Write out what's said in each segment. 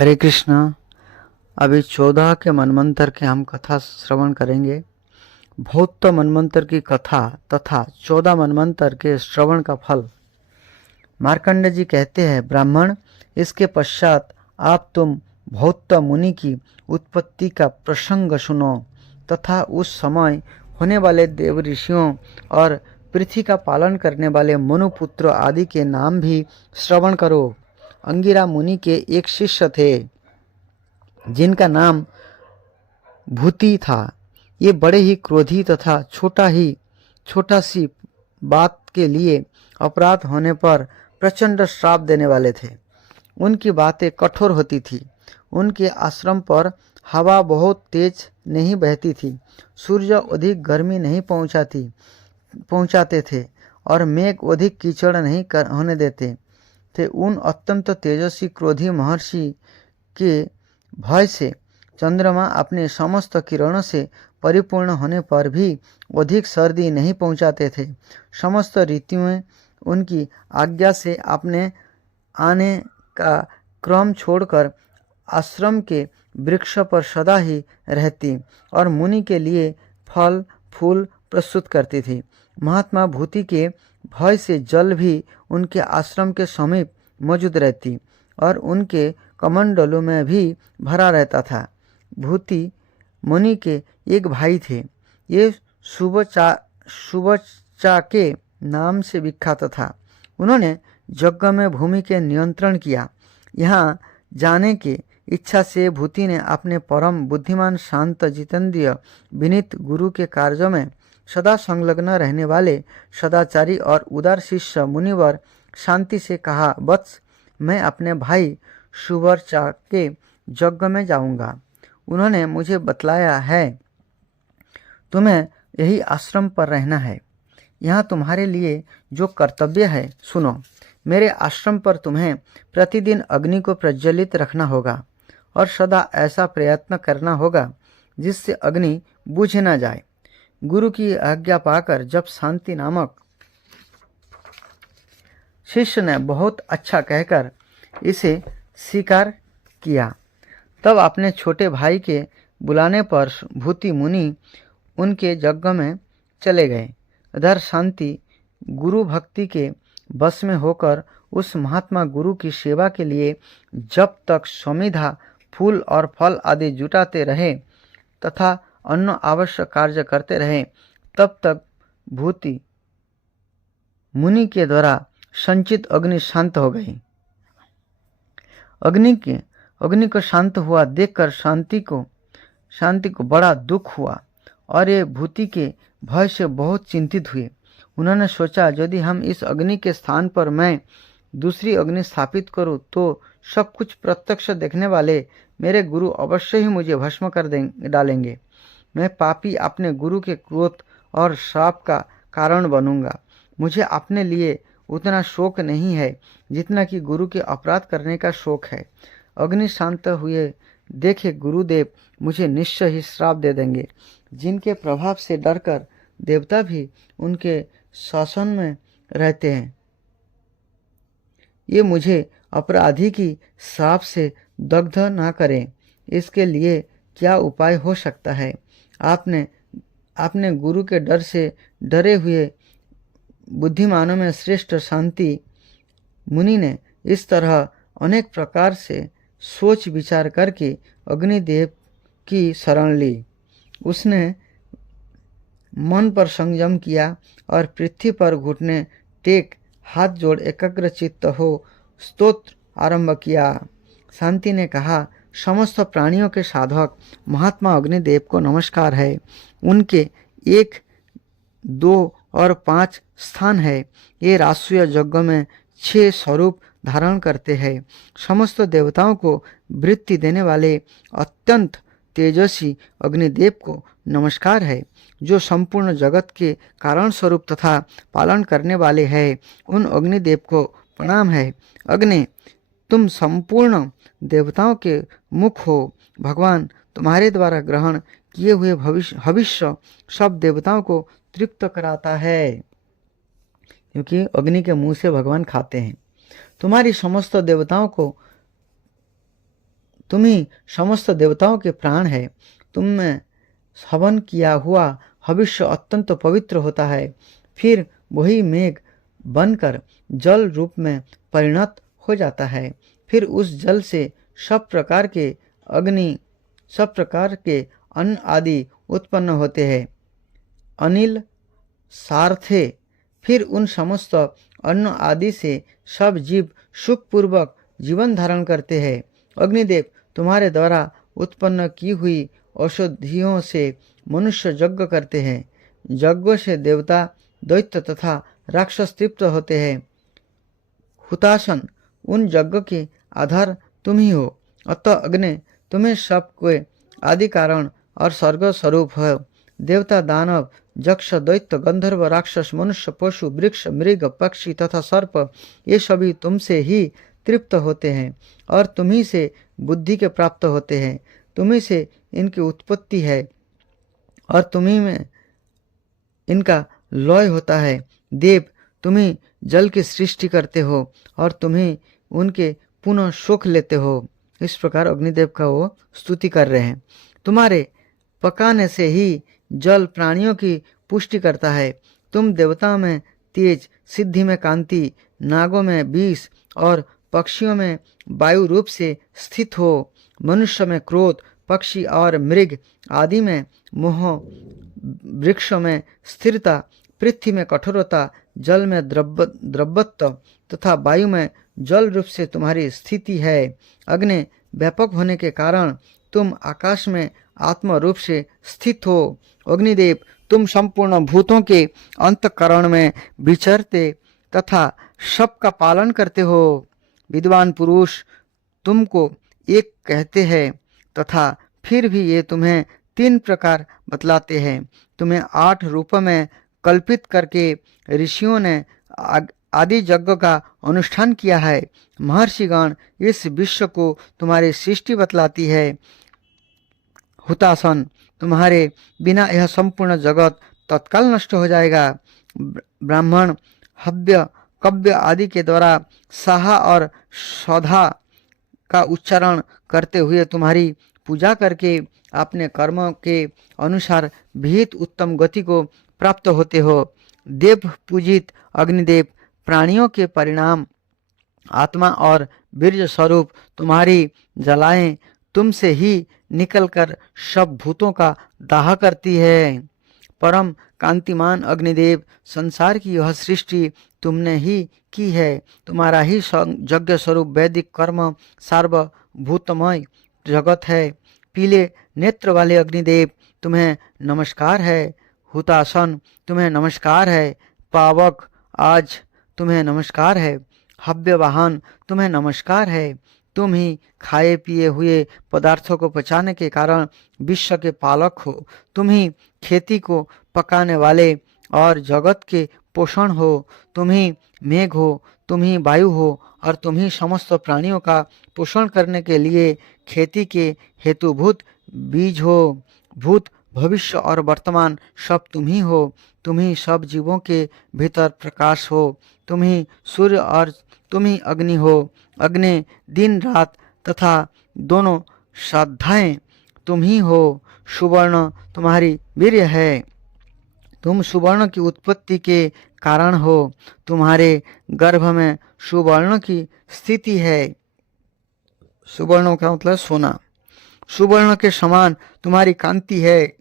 हरे कृष्णा। अभी 14 के मनमंत्र के हम कथा श्रवण करेंगे। भौत मनमंत्र की कथा तथा 14 मनमंत्र के श्रवण का फल। मार्कंड जी कहते हैं, ब्राह्मण, इसके पश्चात आप तुम भौत मुनि की उत्पत्ति का प्रसंग सुनो तथा उस समय होने वाले देव ऋषियों और पृथ्वी का पालन करने वाले मनुपुत्र आदि के नाम भी श्रवण करो। अंगिरा मुनि के एक शिष्य थे जिनका नाम भूति था। ये बड़े ही क्रोधी तथा छोटा सी बात के लिए अपराध होने पर प्रचंड श्राप देने वाले थे। उनकी बातें कठोर होती थी। उनके आश्रम पर हवा बहुत तेज नहीं बहती थी, सूर्य अधिक गर्मी नहीं पहुंचाते थे और मेघ अधिक कीचड़ नहीं होने देते थे। उन अत्यंत तेजस्वी क्रोधी महर्षि के भय से चंद्रमा अपने समस्त किरणों से परिपूर्ण होने पर भी अधिक सर्दी नहीं पहुंचाते थे। समस्त ऋतुएं उनकी आज्ञा से अपने आने का क्रम छोड़कर आश्रम के वृक्ष पर सदा ही रहती और मुनि के लिए फल फूल प्रस्तुत करती थी। महात्मा भूति के भय से जल भी उनके आश्रम के समीप मौजूद रहती और उनके कमंडलों में भी भरा रहता था। भूति मुनि के एक भाई थे। ये सुबचा के नाम से विख्यात था। उन्होंने यज्ञ में भूमि के नियंत्रण किया। यहाँ जाने की इच्छा से भूति ने अपने परम बुद्धिमान, शांत, जितेंद्रिय, विनीत गुरु के कार्यों में सदा संलग्न रहने वाले सदाचारी और उदार शिष्य मुनिवर शांति से कहा, वत्स, मैं अपने भाई सुबर्चा के यज्ञ में जाऊंगा। उन्होंने मुझे बतलाया है तुम्हें यही आश्रम पर रहना है। यहाँ तुम्हारे लिए जो कर्तव्य है सुनो। मेरे आश्रम पर तुम्हें प्रतिदिन अग्नि को प्रज्वलित रखना होगा और सदा ऐसा प्रयत्न करना होगा जिससे अग्नि बुझ न जाए। गुरु की आज्ञा पाकर जब शांति नामक शिष्य ने बहुत अच्छा कहकर इसे स्वीकार किया, तब अपने छोटे भाई के बुलाने पर भूति मुनि उनके यज्ञ में चले गए। इधर शांति गुरु भक्ति के बस में होकर उस महात्मा गुरु की सेवा के लिए जब तक समिधा, फूल और फल आदि जुटाते रहे तथा अन्य आवश्यक कार्य करते रहे, तब तक भूति मुनि के द्वारा संचित अग्नि शांत हो गई। अग्नि को शांत हुआ देखकर शांति को बड़ा दुख हुआ और ये भूति के भय से बहुत चिंतित हुए। उन्होंने सोचा, यदि हम इस अग्नि के स्थान पर मैं दूसरी अग्नि स्थापित करूं तो सब कुछ प्रत्यक्ष देखने वाले मेरे गुरु अवश्य ही मुझे भस्म कर डालेंगे। मैं पापी अपने गुरु के क्रोध और श्राप का कारण बनूंगा। मुझे अपने लिए उतना शोक नहीं है जितना कि गुरु के अपराध करने का शोक है। अग्नि शांत हुए देखे गुरुदेव मुझे निश्चय ही श्राप दे देंगे, जिनके प्रभाव से डरकर देवता भी उनके शासन में रहते हैं। ये मुझे अपराधी की श्राप से दग्ध ना करें, इसके लिए क्या उपाय हो सकता है? आपने गुरु के डर से डरे हुए बुद्धिमानों में श्रेष्ठ शांति मुनि ने इस तरह अनेक प्रकार से सोच विचार करके अग्निदेव की शरण ली। उसने मन पर संयम किया और पृथ्वी पर घुटने टेक हाथ जोड़ एकाग्र चित्त हो स्तोत्र आरंभ किया। शांति ने कहा, समस्त प्राणियों के साधक महात्मा अग्निदेव को नमस्कार है। उनके 1, 2 और 5 स्थान है। ये राष्ट्रीय यज्ञ में 6 स्वरूप धारण करते हैं। समस्त देवताओं को वृत्ति देने वाले अत्यंत तेजस्वी अग्निदेव को नमस्कार है, जो संपूर्ण जगत के कारण स्वरूप तथा पालन करने वाले हैं। उन अग्निदेव को प्रणाम है। अग्नि, तुम संपूर्ण देवताओं के मुख हो। भगवान तुम्हारे द्वारा ग्रहण किए हुए भविष्य सब देवताओं को तृप्त कराता है, क्योंकि अग्नि के मुंह से भगवान खाते हैं। तुम्हारी समस्त देवताओं को तुम ही समस्त देवताओं के प्राण है। तुम में हवन किया हुआ भविष्य अत्यंत पवित्र होता है, फिर वही मेघ बनकर जल रूप में परिणत हो जाता है। फिर उस जल से सब प्रकार के अन्न आदि उत्पन्न होते हैं। अनिल सारथे, फिर उन समस्त अन्न आदि से सब जीव सुखपूर्वक जीवन धारण करते हैं। अग्निदेव, तुम्हारे द्वारा उत्पन्न की हुई औषधियों से मनुष्य यज्ञ करते हैं। यज्ञों से देवता, दैत्य तथा राक्षस तृप्त होते हैं। हुतासन, उन यज्ञ के आधार तुम ही हो। अतः अग्नि, तुम्हें सब के आदि कारण और स्वर्ग स्वरूप है। देवता, दानव, यक्ष, दैत्य, गंधर्व, राक्षस, मनुष्य, पशु, वृक्ष, मृग, पक्षी तथा सर्प, ये सभी तुमसे ही तृप्त होते हैं और तुम्ही से बुद्धि के प्राप्त होते हैं। तुम्ही से इनकी उत्पत्ति है और तुम्ही में इनका लय होता है। देव, तुम्ही जल की सृष्टि करते हो और तुम्ही उनके पुनः सुख लेते हो। इस प्रकार अग्निदेव का वो स्तुति कर रहे हैं। तुम्हारे पकाने से ही जल प्राणियों की पुष्टि करता है। तुम देवताओं में तेज, सिद्धि में कांति, नागों में विष और पक्षियों में वायु रूप से स्थित हो। मनुष्य में क्रोध, पक्षी और मृग आदि में मोह, वृक्षों में स्थिरता, पृथ्वी में कठोरता, जल में द्रवत्व तथा वायु में जल रूप से तुम्हारी स्थिति है। अग्नि व्यापक होने के कारण तुम आकाश में आत्मा रूप से स्थित हो। अग्निदेव, तुम संपूर्ण भूतों के अंतःकरण में विचरते तथा सबका पालन करते हो। विद्वान पुरुष तुमको एक कहते हैं तथा फिर भी ये तुम्हें 3 प्रकार बतलाते हैं। तुम्हें 8 रूपों में कल्पित करके ऋषियों ने आदि यज्ञ का अनुष्ठान किया है। महर्षिगण इस विश्व को तुम्हारी सृष्टि बतलाती है। हुतासन, तुम्हारे बिना यह संपूर्ण जगत तत्काल नष्ट हो जाएगा। ब्राह्मण हव्य, कव्य आदि के द्वारा साहा और सौधा का उच्चारण करते हुए तुम्हारी पूजा करके अपने कर्म के अनुसार विहित उत्तम गति को प्राप्त होते हो। देव पूजित अग्निदेव, प्राणियों के परिणाम आत्मा और वीर्य स्वरूप तुम्हारी जलाएं तुमसे ही निकलकर सब भूतों का दाह करती है। परम कांतिमान अग्निदेव, संसार की यह सृष्टि तुमने ही की है। तुम्हारा ही यज्ञ स्वरूप वैदिक कर्म सार्वभूतमय जगत है। पीले नेत्र वाले अग्निदेव, तुम्हें नमस्कार है। हुतासन, तुम्हें नमस्कार है। पावक, आज तुम्हें नमस्कार है। हव्यवाहन, तुम्हें नमस्कार है। तुम ही खाए पिए हुए पदार्थों को पचाने के कारण विश्व के पालक हो। तुम ही खेती को पकाने वाले और जगत के पोषण हो। तुम ही मेघ हो, तुम ही वायु हो और तुम ही समस्त प्राणियों का पोषण करने के लिए खेती के हेतुभूत बीज हो। भूत, भविष्य और वर्तमान सब तुम ही हो। तुम ही सब जीवों के भीतर प्रकाश हो। तुम ही सूर्य और तुम ही अग्नि हो। अग्नि दिन रात तथा दोनों श्रद्धाएं तुम ही हो। सुवर्ण तुम्हारी वीर्य है। तुम सुवर्ण की उत्पत्ति के कारण हो। तुम्हारे गर्भ में सुवर्ण की स्थिति है। सुवर्ण का मतलब सोना। सुवर्ण के समान तुम्हारी कांति है।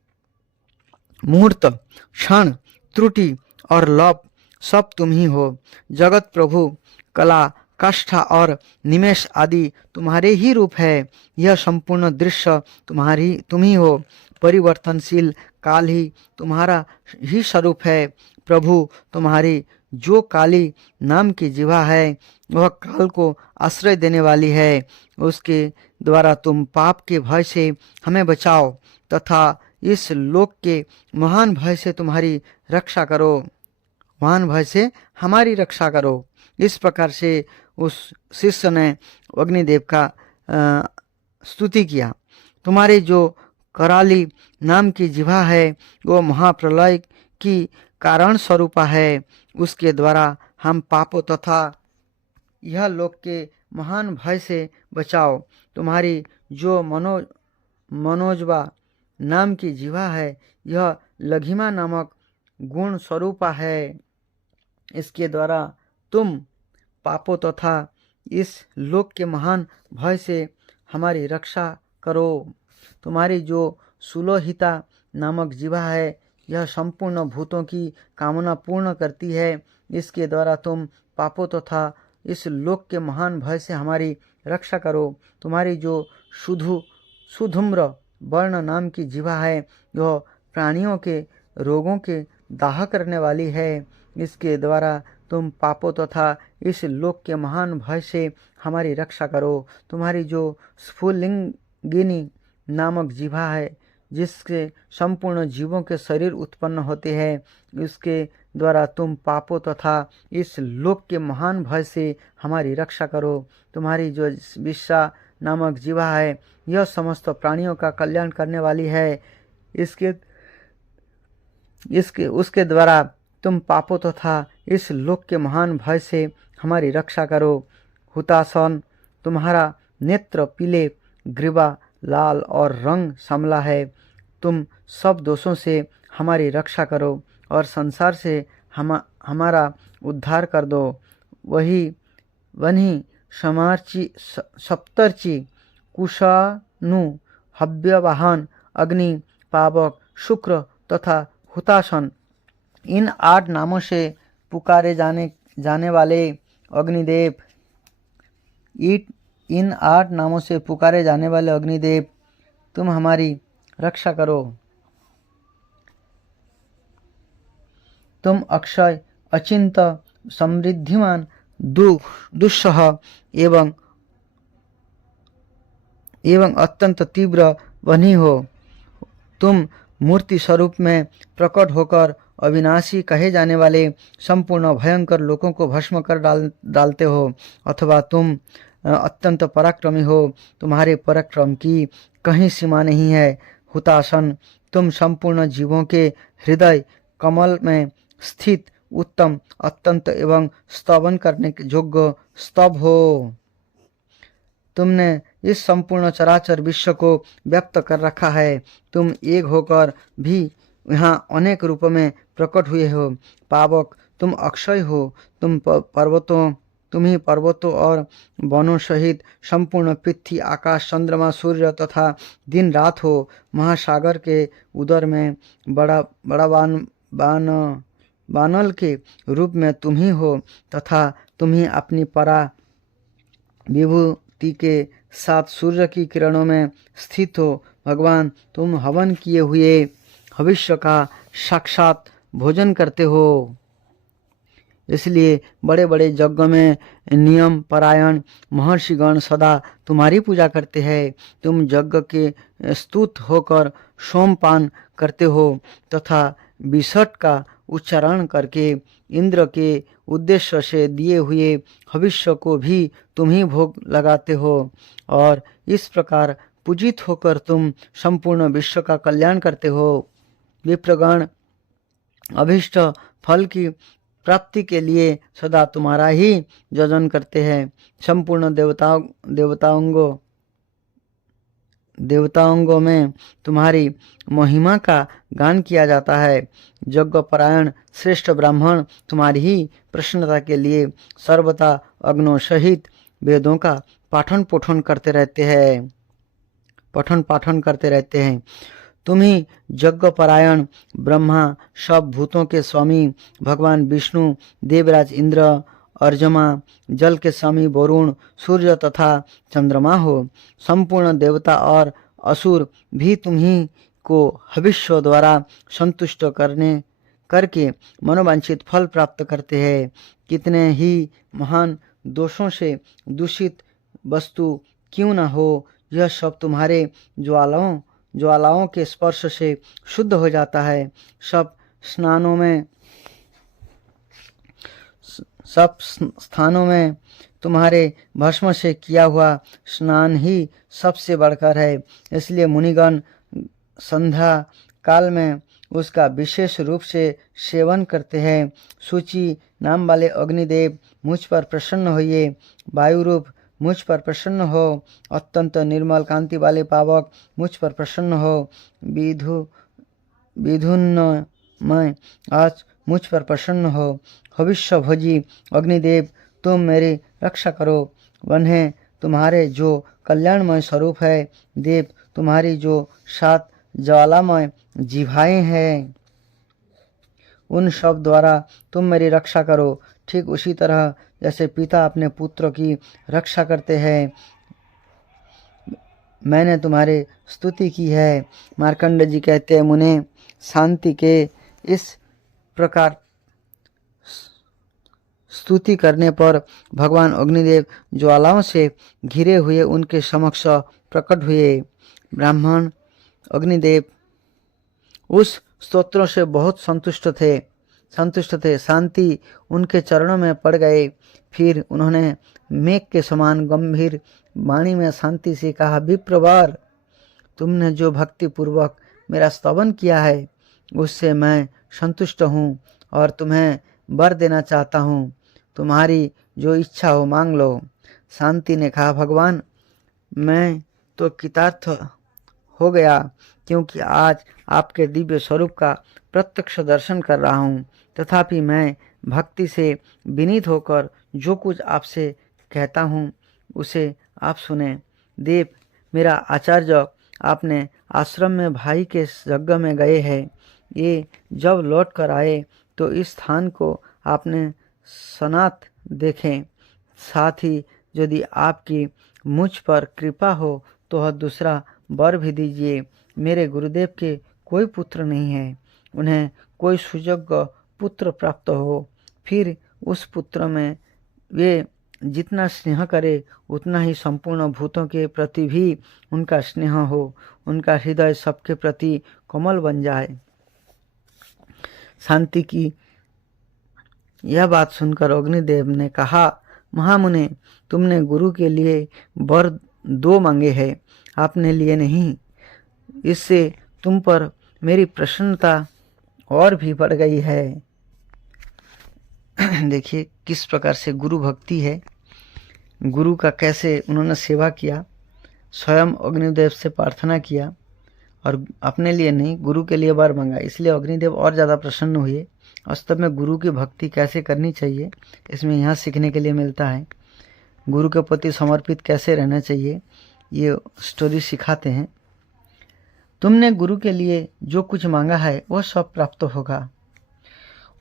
मुहूर्त, क्षण, त्रुटि और लोप सब तुम ही हो। जगत प्रभु, कला, काष्ठा और निमेष आदि तुम्हारे ही रूप है। यह संपूर्ण दृश्य तुम ही हो। परिवर्तनशील काल ही तुम्हारा ही स्वरूप है। प्रभु, तुम्हारी जो काली नाम की जिह्वा है वह काल को आश्रय देने वाली है। उसके द्वारा तुम पाप के भय से हमें बचाओ तथा इस लोक के महान भय से तुम्हारी रक्षा करो। महान भय से हमारी रक्षा करो। इस प्रकार से उस शिष्य ने अग्निदेव का स्तुति किया। तुम्हारे जो कराली नाम की जिह्वा है वो महाप्रलय की कारण स्वरूपा है। उसके द्वारा हम पापों तथा यह लोक के महान भय से बचाओ। तुम्हारी जो मनोजवा नाम की जीवा है, यह लघिमा नामक गुण स्वरूपा है। इसके द्वारा तुम पापों तथा इस लोक के महान भय से हमारी रक्षा करो। तुम्हारी जो सुलोहिता नामक जीवा है, यह संपूर्ण भूतों की कामना पूर्ण करती है। इसके द्वारा तुम पापों तथा इस लोक के महान भय से हमारी रक्षा करो। तुम्हारी जो सुधूम्र वर्ण नाम की जीवा है, यह प्राणियों के रोगों के दाह करने वाली है। इसके द्वारा तुम पापों तथा इस लोक के महान भय से हमारी रक्षा करो। तुम्हारी जो स्फुलिंगिनी नामक जीवा है, जिससे संपूर्ण जीवों के शरीर उत्पन्न होते हैं, इसके द्वारा तुम पापों तथा इस लोक के महान भय से हमारी रक्षा करो। तुम्हारी जो विश्वा नामक जीवा है, यह समस्त प्राणियों का कल्याण करने वाली है। उसके द्वारा तुम पापों तथा इस लोक के महान भय से हमारी रक्षा करो। हुतासन, तुम्हारा नेत्र पीले, ग्रीवा लाल और रंग समला है। तुम सब दोषों से हमारी रक्षा करो और संसार से हमारा उद्धार कर दो। वही सप्तर्षि, कुशानु, हव्यवाहन, अग्नि, पावक, शुक्र तथा हुतासन, इन 8 नामों से पुकारे जाने वाले अग्निदेव, इन 8 नामों से पुकारे जाने वाले अग्निदेव, तुम हमारी रक्षा करो। तुम अक्षय, अचिंत, समृद्धिमान, दुस्सह एवं अत्यंत तीव्र बनी हो। तुम मूर्ति स्वरूप में प्रकट होकर अविनाशी कहे जाने वाले संपूर्ण भयंकर लोगों को भस्म कर डालते हो, अथवा तुम अत्यंत पराक्रमी हो। तुम्हारे पराक्रम की कहीं सीमा नहीं है। हुतासन, तुम संपूर्ण जीवों के हृदय कमल में स्थित उत्तम, अत्यंत एवं स्तवन करने के योग्य स्तव हो। तुमने इस संपूर्ण चराचर विश्व को व्यक्त कर रखा है। तुम एक होकर भी यहाँ अनेक रूपों में प्रकट हुए हो। पावक, तुम अक्षय हो। तुम ही पर्वतों और वनों सहित संपूर्ण पृथ्वी, आकाश, चंद्रमा, सूर्य तथा दिन रात हो। महासागर के उदर में बड़ा बानल के रूप में तुम ही हो तथा तुम ही अपनी परा विभूति के साथ सूर्य की किरणों में स्थित हो। भगवान, तुम हवन किए हुए भविष्य का साक्षात भोजन करते हो। इसलिए बड़े बड़े यज्ञ में नियम परायण महर्षिगण सदा तुम्हारी पूजा करते हैं। तुम यज्ञ के स्तुत होकर सोमपान करते हो तथा विसट का उच्चारण करके इंद्र के उद्देश्य से दिए हुए भविष्य को भी तुम ही भोग लगाते हो। और इस प्रकार पूजित होकर तुम संपूर्ण विश्व का कल्याण करते हो। विप्रगण अभीष्ट फल की प्राप्ति के लिए सदा तुम्हारा ही यजन करते हैं। संपूर्ण देवताओं में तुम्हारी महिमा का गान किया जाता है। यज्ञ परायण श्रेष्ठ ब्राह्मण तुम्हारी ही प्रसन्नता के लिए सर्वथा अग्नों सहित वेदों का पठन पाठन करते रहते हैं। तुम ही यज्ञ परायण ब्रह्मा, सब भूतों के स्वामी भगवान विष्णु, देवराज इंद्र, अर्जमा, जल के स्वामी वरुण, सूर्य तथा चंद्रमा हो। संपूर्ण देवता और असुर भी तुम ही को हविष्य द्वारा संतुष्ट करके मनोवांछित फल प्राप्त करते हैं। कितने ही महान दोषों से दूषित वस्तु क्यों न हो, यह सब तुम्हारे ज्वालाओं के स्पर्श से शुद्ध हो जाता है। सब स्थानों में तुम्हारे भस्म से किया हुआ स्नान ही सबसे बढ़कर है। इसलिए मुनिगण संध्या काल में उसका विशेष रूप से सेवन करते हैं। सूची नाम वाले अग्निदेव, मुझ पर प्रसन्न होइए। वायु रूप मुझ पर प्रसन्न हो। अत्यंत निर्मल कांति वाले पावक, मुझ पर प्रसन्न हो। विधुन्नमय, आज मुझ पर प्रसन्न हो। भविष्य भोजी अग्निदेव, तुम मेरी रक्षा करो। वन्हे तुम्हारे जो कल्याणमय स्वरूप है। देव, तुम्हारी जो 7 ज्वालामय जिह्वाएं हैं, उन सब द्वारा तुम मेरी रक्षा करो। ठीक उसी तरह जैसे पिता अपने पुत्र की रक्षा करते हैं, मैंने तुम्हारी स्तुति की है। मार्कंड जी कहते हैं, मुने शांति के इस प्रकार स्तुति करने पर भगवान अग्निदेव ज्वालाओं से घिरे हुए उनके समक्ष प्रकट हुए। ब्राह्मण अग्निदेव उस स्तोत्रों से बहुत संतुष्ट थे। शांति उनके चरणों में पड़ गए। फिर उन्होंने मेघ के समान गंभीर वाणी में शांति से कहा, विप्रवर, तुमने जो भक्ति पूर्वक मेरा स्तवन किया है उससे मैं संतुष्ट हूँ और तुम्हें वर देना चाहता हूँ। तुम्हारी जो इच्छा हो मांग लो। शांति ने कहा, भगवान, मैं तो कृतार्थ हो गया, क्योंकि आज आपके दिव्य स्वरूप का प्रत्यक्ष दर्शन कर रहा हूँ। तथापि मैं भक्ति से विनीत होकर जो कुछ आपसे कहता हूँ उसे आप सुने। देव, मेरा आचार्य आपने आश्रम में भाई के यज्ञ में गए हैं। ये जब लौट कर आए तो इस स्थान को आपने सनात देखें। साथ ही यदि आपकी मुझ पर कृपा हो तो वह दूसरा वर भी दीजिए। मेरे गुरुदेव के कोई पुत्र नहीं है, उन्हें कोई सुयोग्य पुत्र प्राप्त हो। फिर उस पुत्र में वे जितना स्नेह करे उतना ही संपूर्ण भूतों के प्रति भी उनका स्नेह हो, उनका हृदय सबके प्रति कोमल बन जाए। शांति की यह बात सुनकर अग्निदेव ने कहा, महामुने, तुमने गुरु के लिए वर 2 मांगे हैं, आपने लिए नहीं। इससे तुम पर मेरी प्रसन्नता और भी बढ़ गई है। देखिए किस प्रकार से गुरु भक्ति है, गुरु का कैसे उन्होंने सेवा किया, स्वयं अग्निदेव से प्रार्थना किया और अपने लिए नहीं गुरु के लिए वर मांगा। इसलिए अग्निदेव और ज़्यादा प्रसन्न हुए। वास्तव में गुरु की भक्ति कैसे करनी चाहिए इसमें यहाँ सीखने के लिए मिलता है। गुरु के प्रति समर्पित कैसे रहना चाहिए ये स्टोरी सिखाते हैं। तुमने गुरु के लिए जो कुछ मांगा है वो सब प्राप्त होगा,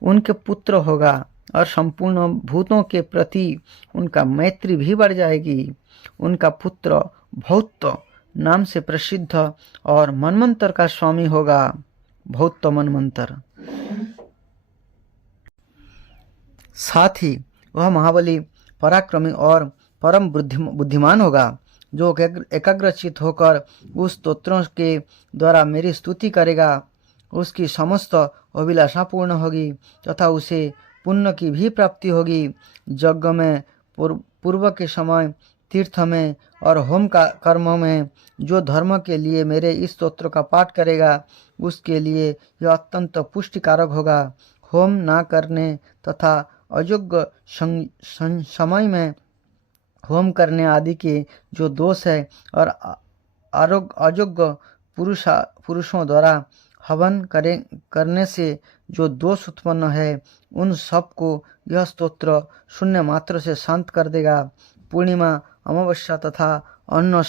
उनके पुत्र होगा और संपूर्ण भूतों के प्रति उनका मैत्री भी बढ़ जाएगी। उनका पुत्र भौत्य नाम से प्रसिद्ध और मनमंत्र का स्वामी होगा। भौत्य मनमंत्र। साथ ही वह महाबली, पराक्रमी और परम बुद्धिमान होगा, जो एकाग्रचित होकर उस स्तोत्रों के द्वारा मेरी स्तुति करेगा। उसकी समस्त अभिलाषा पूर्ण होगी तथा उसे पुण्य की भी प्राप्ति होगी। यज्ञ में, पूर्व के समय, तीर्थ में और होम का कर्म में जो धर्म के लिए मेरे इस स्तोत्र का पाठ करेगा उसके लिए यह अत्यंत पुष्टिकारक होगा। होम ना करने तथा अयोग्य समय में होम करने आदि के जो दोष है और अयोग्य पुरुषों द्वारा हवन करने से जो दोष उत्पन्न है, उन सब को यह स्तोत्र शून्य मात्र से शांत कर देगा। पूर्णिमा, अमावस्या तथा अन्य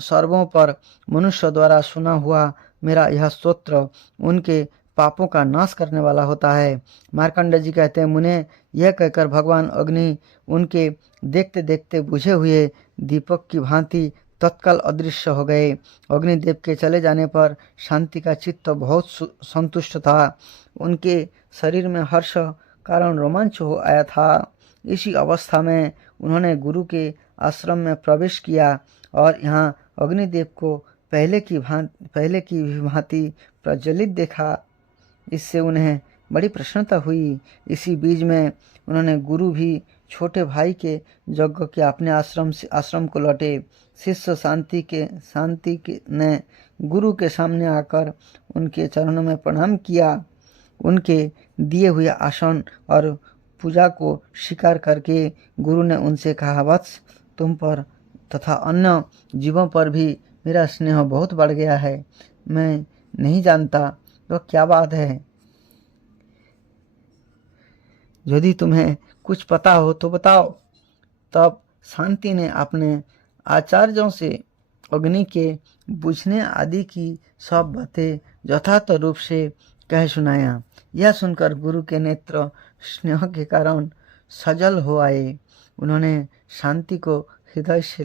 सर्वों पर मनुष्य द्वारा सुना हुआ मेरा यह स्तोत्र उनके पापों का नाश करने वाला होता है। मार्कंड जी कहते हैं, मुने, यह कहकर भगवान अग्नि उनके देखते देखते बुझे हुए दीपक की भांति तत्काल अदृश्य हो गए। अग्निदेव के चले जाने पर शांति का चित्त बहुत संतुष्ट था। उनके शरीर में हर्ष कारण रोमांच हो आया था। इसी अवस्था में उन्होंने गुरु के आश्रम में प्रवेश किया और यहाँ अग्निदेव को पहले की भांति प्रज्वलित देखा। इससे उन्हें बड़ी प्रसन्नता हुई। इसी बीच में उन्होंने गुरु भी छोटे भाई के यज्ञ के अपने आश्रम को लौटे। शिष्य शांति ने गुरु के सामने आकर उनके चरणों में प्रणाम किया। उनके दिए हुए आसन और पूजा को स्वीकार करके गुरु ने उनसे कहा, वत्स, तुम पर तथा अन्य जीवों पर भी मेरा स्नेह बहुत बढ़ गया है। मैं नहीं जानता तो क्या बात है। यदि तुम्हें कुछ पता हो तो बताओ। तब शांति ने अपने आचार्यों से अग्नि के बुझने आदि की सब बातें यथार्थ रूप से कह सुनाया। यह सुनकर गुरु के नेत्र स्नेह के कारण सजल हो आए। उन्होंने शांति को हृदय से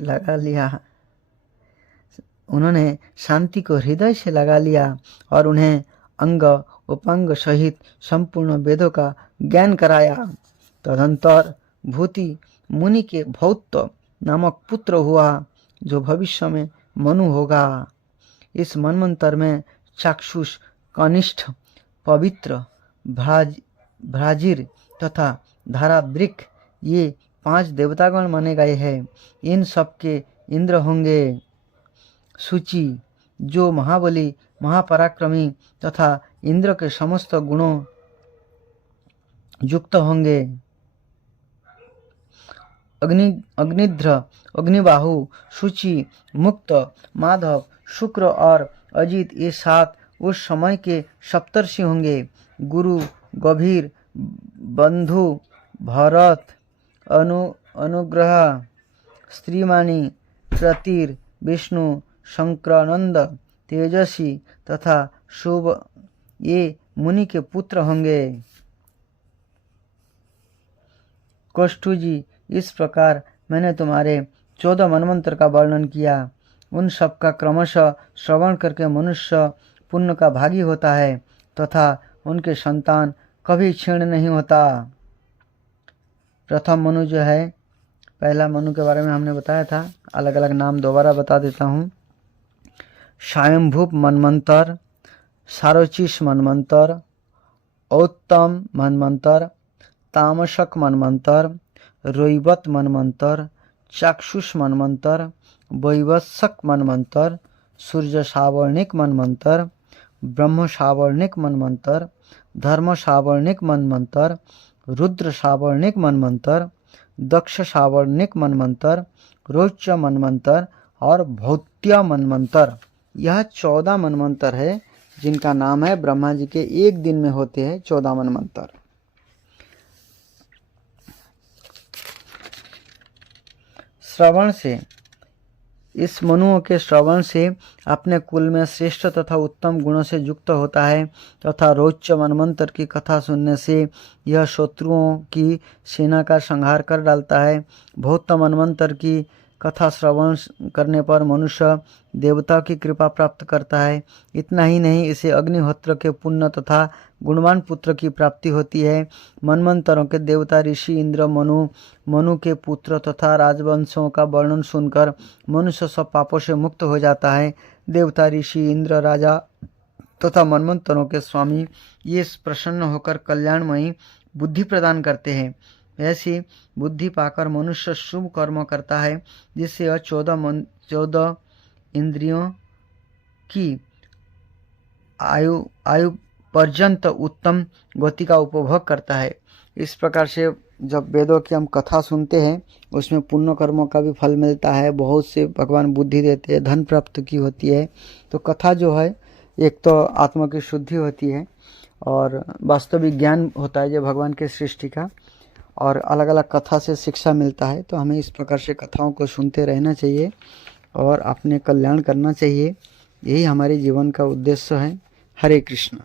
लगा लिया और उन्हें अंग उपांग सहित संपूर्ण वेदों का ज्ञान कराया। तदंतर भूति मुनि के भौत नामक पुत्र हुआ जो भविष्य में मनु होगा। इस मनमंत्र में चाक्षुष, कनिष्ठ, पवित्र, भ्राजिर तथा धारावृक ये 5 देवतागण माने गए हैं। इन सब के इंद्र होंगे। सूची जो महाबली, महापराक्रमी तथा इंद्र के समस्त गुणों युक्त होंगे। अग्निध्र, अग्निबाहु, सूची, मुक्त, माधव, शुक्र और अजित ये 7 उस समय के सप्तर्षि होंगे। गुरु, गंभीर, बंधु, भरत, अनुग्रह, स्त्रीमानी, प्रतीर, विष्णु, शंकरानंद, तेजस्वी तथा शुभ ये मुनि के पुत्र होंगे। कष्टु जी, इस प्रकार मैंने तुम्हारे 14 मनमंत्र का वर्णन किया। उन सब का क्रमशः श्रवण करके मनुष्य पुण्य का भागी होता है तथा उनके संतान कभी क्षीण नहीं होता। प्रथम मनु जो है, पहला मनु के बारे में हमने बताया था, अलग अलग नाम दोबारा बता देता हूँ। स्वयंभूप मनमंत्र, सारोचिष मनमंत्र, उत्तम मनमंत्र, तामसक मनमंत्र, रोइवत मनमंत्र, चाक्षुष मनमंत्र, वैवस्वक मनमंत्र, सूर्य सावर्णिक मनमंत्र, ब्रह्म सावर्णिक मनमंत्र, धर्म सावर्णिक मनमंत्र, रुद्र सावर्णिक मनमंत्र, दक्ष सावर्णिक मनमंत्र, रोच मनमंत्र और भौत्य मनमंत्र। यह 14 मनमंत्र है जिनका नाम है। ब्रह्मा जी के एक दिन में होते हैं 14 मनमंत्र। श्रवण से, इस मनुओं के श्रवण से अपने कुल में श्रेष्ठ तथा उत्तम गुणों से युक्त होता है तथा रोच मनमंत्र की कथा सुनने से यह शत्रुओं की सेना का संहार कर डालता है। बहुत मनमंत्र की कथा श्रवण करने पर मनुष्य देवता की कृपा प्राप्त करता है। इतना ही नहीं, इसे अग्निहोत्र के पुण्य तथा गुणवान पुत्र की प्राप्ति होती है। मनमंत्रों के देवता ऋषि इंद्र, मनु के पुत्र तथा राजवंशों का वर्णन सुनकर मनुष्य सब पापों से मुक्त हो जाता है। देवता ऋषि इंद्र, राजा तथा मनमंत्रों के स्वामी ये प्रसन्न होकर कल्याणमयी बुद्धि प्रदान करते हैं। ऐसी बुद्धि पाकर मनुष्य शुभ कर्म करता है जिससे यह 14 इंद्रियों की आयु पर्यंत उत्तम गति का उपभोग करता है। इस प्रकार से जब वेदों की हम कथा सुनते हैं उसमें पुण्य कर्मों का भी फल मिलता है। बहुत से भगवान बुद्धि देते हैं, धन प्राप्त की होती है। तो कथा जो है, एक तो आत्मा की शुद्धि होती है और वास्तविक ज्ञान होता है जो भगवान के सृष्टि का, और अलग अलग कथा से शिक्षा मिलता है। तो हमें इस प्रकार से कथाओं को सुनते रहना चाहिए और अपने कल्याण करना चाहिए। यही हमारे जीवन का उद्देश्य है। हरे कृष्ण।